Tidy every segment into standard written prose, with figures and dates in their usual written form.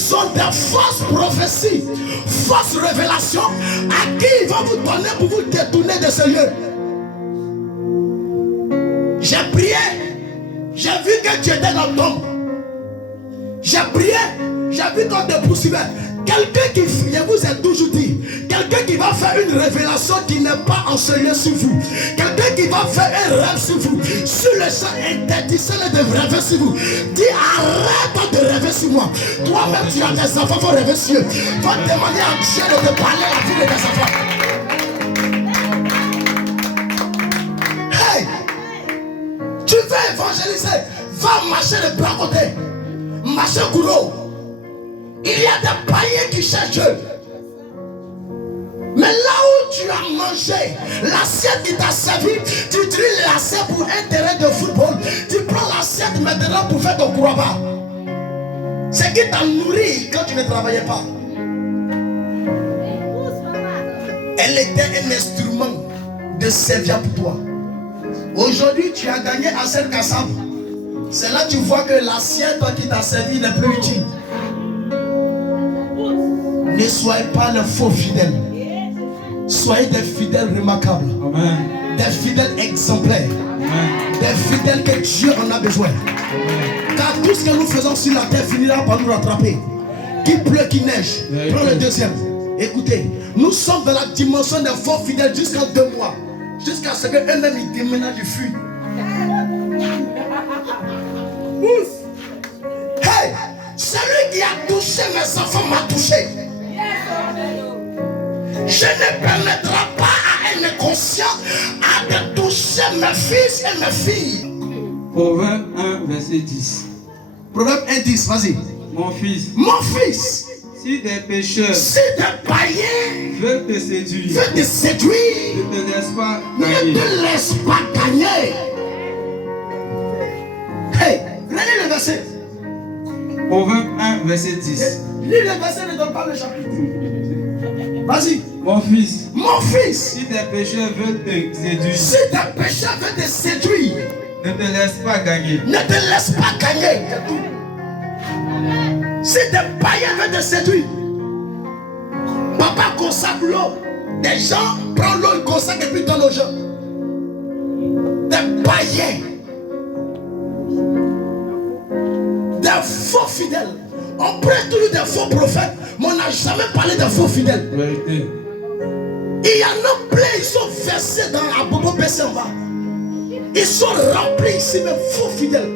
ils ont des fausses prophéties, fausses révélations à qui ils vont vous donner pour vous détourner de ce lieu. J'ai prié, j'ai vu que tu étais dans le tombe. J'ai prié, j'ai vu qu'on te poursuivait. Quelqu'un qui, je vous ai toujours dit, quelqu'un qui va faire une révélation qui n'est pas enseignée sur vous. Quelqu'un qui va faire un rêve sur vous. Sur le champ, interdisez-le de rêver sur vous. Dis arrête de rêver sur moi. Toi-même tu as des enfants, il faut rêver sur eux. Il faut demander à Dieu de te parler à la vie de tes enfants. Hey! Tu veux évangéliser, va marcher de bras côté. Marcher gourou. Il y a des païens qui cherchent Dieu. Mais là où tu as mangé, l'assiette qui t'a servi, tu utilises l'assiette pour un terrain de football. Tu prends l'assiette maintenant pour faire ton croix-bas. C'est qui t'a nourri quand tu ne travaillais pas. Elle était un instrument de servir pour toi. Aujourd'hui, tu as gagné à cette cassave. C'est là que tu vois que l'assiette qui t'a servi n'est plus utile. Ne soyez pas le faux fidèle. Soyez des fidèles remarquables. Amen. Des fidèles exemplaires. Amen. Des fidèles que Dieu en a besoin. Amen. Car tout ce que nous faisons sur la terre finira par nous rattraper. Qu'il pleut, qu'il neige. Prends le deuxième. Écoutez, nous sommes dans la dimension des faux fidèles jusqu'à 2 mois. Jusqu'à ce qu'eux-mêmes ils déménagent et fuient. Hey! Celui qui a touché mes enfants m'a touché. Je ne permettrai pas à un inconscient à toucher mes fils et mes filles. Proverbe 1, verset 10. Proverbe 1, 10, vas-y. Mon fils. Mon fils. Si des pécheurs. Si des païens veulent te séduire. Veulent te séduire. Ne te laisse pas gagner. Ne te laisse pas gagner. Hey, regardez le verset. Proverbe 1, verset 10. Lis le verset, ne donne pas le chapitre. Vas-y. Mon fils. Mon fils. Si des pécheurs veulent te séduire. Si des pécheurs veulent te séduire. Ne te laisse pas gagner. Ne te laisse pas gagner. Si des païens veulent te séduire. Papa consacre l'eau. Des gens prennent l'eau, ils consacrent et puis donnent aux gens. Des païens. Des faux fidèles. On prend toujours des faux prophètes, mais on n'a jamais parlé de faux fidèles. Vérité. Il y en a plein, ils sont versés dans la Bobo Bessemba. Ils sont remplis ici, mais faux fidèles.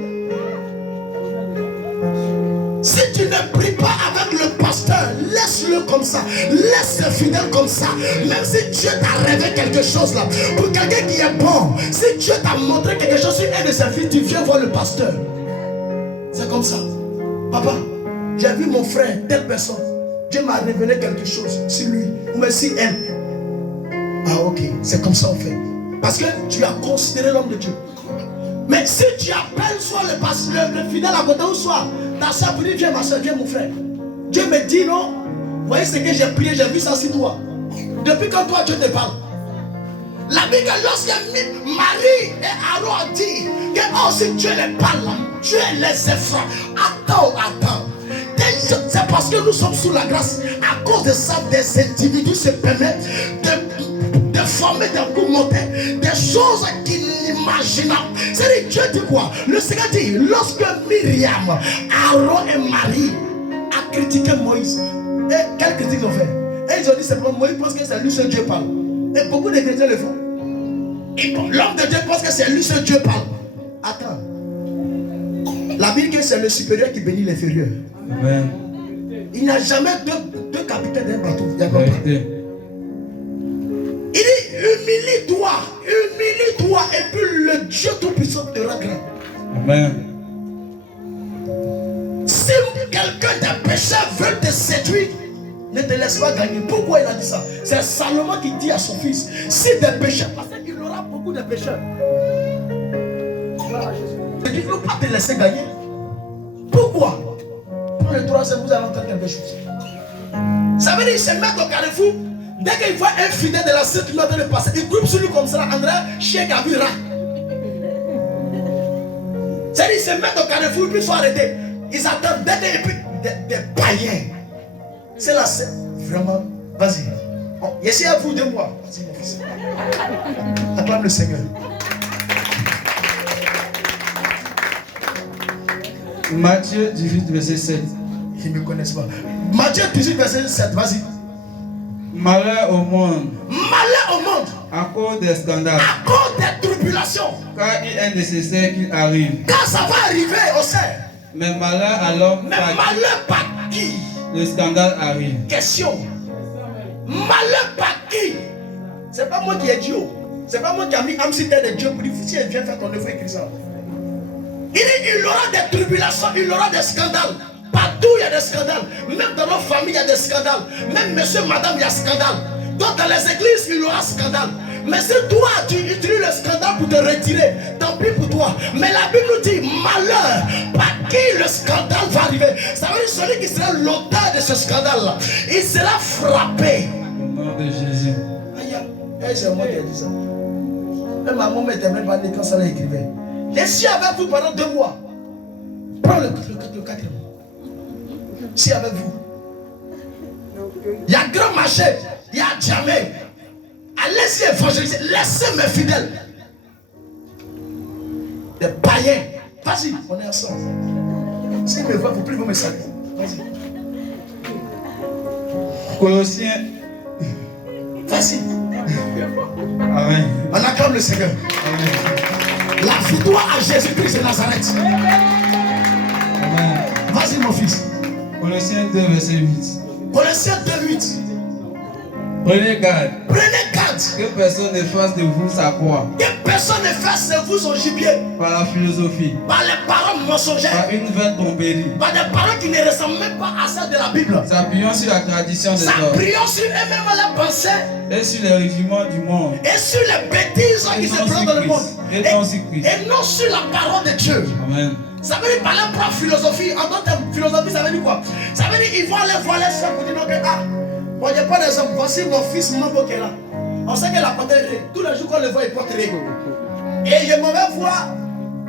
Si tu ne pries pas avec le pasteur, laisse-le comme ça. Laisse le fidèle comme ça. Même si Dieu t'a révélé quelque chose là. Pour quelqu'un qui est bon, si Dieu t'a montré quelque chose sur un de ses fils, tu viens voir le pasteur. C'est comme ça. Papa, j'ai vu mon frère, telle personne. Dieu m'a révélé quelque chose sur lui. Ou même sur elle. Ah ok, c'est comme ça on fait. Parce que tu as considéré l'homme de Dieu. Mais si tu appelles soit le pasteur, le fidèle à côté ou soit ta soeur pour dire viens ma soeur, viens mon frère. Dieu me dit non. Vous voyez ce que j'ai prié, j'ai vu ça sur toi. Depuis quand toi Dieu te parle. La Bible, lorsque Marie et Aaron ont dit que oh, si Dieu les parle, Dieu les effraie. Attends. C'est parce que nous sommes sous la grâce. À cause de ça, des individus se permettent de former des mouvements, des choses inimaginables. C'est-à-dire, Dieu dit quoi? Le Seigneur dit, lorsque Myriam, Aaron et Marie ont critiqué Moïse, et quelle critique ils ont fait? Et ils ont dit simplement, Moïse pense que c'est lui seul Dieu parle. Et beaucoup de chrétiens le font. L'homme de Dieu pense que c'est lui seul Dieu parle. Attends. La Bible dit que c'est le supérieur qui bénit l'inférieur. Amen. Il n'y a jamais deux capitaines d'un bateau. Il n'y a pas. Il dit, humilie-toi, et puis le Dieu Tout-Puissant te rend grand. Amen. Si quelqu'un des pécheurs veut te séduire, ne te laisse pas gagner. Pourquoi il a dit ça? C'est Salomon qui dit à son fils, si des pécheurs, parce qu'il aura beaucoup de pécheurs. Il ne faut pas te laisser gagner. Pourquoi? Pour le troisième, vous allez entendre quelque chose. Ça veut dire qu'il se met au carrefour. Dès qu'il voit un fidèle de la sécurité de passer, il groupe sur lui comme ça. André, chien Gavira. C'est-à-dire qu'il se met au carrefour, puis ils sont arrêtés. Ils attendent. des païens. C'est là, c'est vraiment. Vas-y. Essayez à vous de moi. Vas-y, mon fils. Acclame le Seigneur. Matthieu 18, verset 7. Ils ne me connaissent pas. Matthieu 18, verset 7. Vas-y. Malheur au monde. Malheur au monde. À cause des scandales. À cause des tribulations. Car il est nécessaire qu'il arrive. Quand ça va arriver, on sait. Mais malheur à l'homme Mais par malheur par qui? le scandale arrive. Question. Malheur par qui? C'est pas moi qui ai Dieu. C'est pas moi qui ai mis Amsiter de Dieu pour dire si elle vient faire ton œuvre, écrit ça. Il dit il aura des tribulations, il aura des scandales. Partout il y a des scandales. Même dans nos familles il y a des scandales. Même monsieur, madame, il y a scandale. Donc dans les églises il y aura scandale. Mais si toi tu utilises le scandale pour te retirer, tant pis pour toi. Mais la Bible nous dit malheur par qui le scandale va arriver. Ça veut dire celui qui sera l'auteur de ce scandale-là, il sera frappé. Au nom de Jésus. Aïe, c'est moi qui ai dit ça. Même ma maman n'était même pas née quand ça l'écrivait. Je suis avec vous pendant 2 mois. Prends le 4e. Je suis avec vous. Il y a grand marché. Il y a jamais. Allez-y évangéliser. Laissez mes fidèles. Des païens. Vas-y, on est ensemble. S'ils me voient, vous priez, vous me saluez. Vas-y. Colossiens. Vas-y. Amen. On acclame le Seigneur. Amen. La victoire à Jésus-Christ de Nazareth. Amen. Vas-y, mon fils. Colossiens 2, verset 8. Colossiens 2:8. Prenez garde Prenez garde. que personne ne fasse de vous sa proie Que personne ne fasse de vous son gibier par la philosophie, par les paroles mensongères, par une vaine tromperie, par des paroles qui ne ressemblent même pas à celles de la Bible. s'appuyant sur la tradition des hommes S'appuyant sur eux-mêmes les pensées et sur les régiments du monde, et sur les bêtises qui se prennent dans le monde. Et non sur Christ. Et non sur la parole de Dieu. Amen. Ça veut dire par leur propre philosophie. En d'autres termes, philosophie, ça veut dire quoi? Ça veut dire qu'ils vont aller voir les soeurs pour dire non, que moi je prends l'exemple. Voici mon fils Mambo qui est là. On sait qu'elle a porté ré. Tous les jours qu'on le voit, il porte ré. Et je m'en vais voir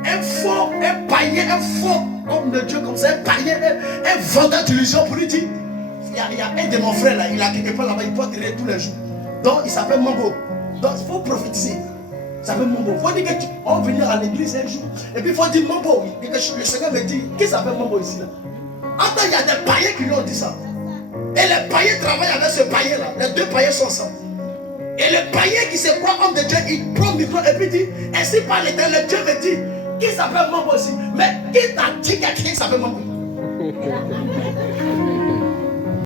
un faux, un païen, un faux homme de Dieu comme ça, un païen, un vendeur d'illusions pour lui dire il y a un de mon frère là, il a quelque part là-bas, il porte ré tous les jours. Donc il s'appelle Mambo. Donc il faut prophétiser. Ça s'appelle Mambo. Il faut dire qu'on va venir à l'église un jour. Et puis il faut dire Mambo. Le Seigneur me dit, qui s'appelle Mambo ici là? Attends, il y a des païens qui lui ont dit ça. Et les païens travaillent avec ce païen là. Les 2 païens sont ensemble. Et le païen qui se croit homme de Dieu, il prend le micro et puis dit, ainsi par l'Éternel, Dieu me dit, qui s'appelle Mambo ici? Mais qui t'a dit qu'il y a quelqu'un qui s'appelle Mambo?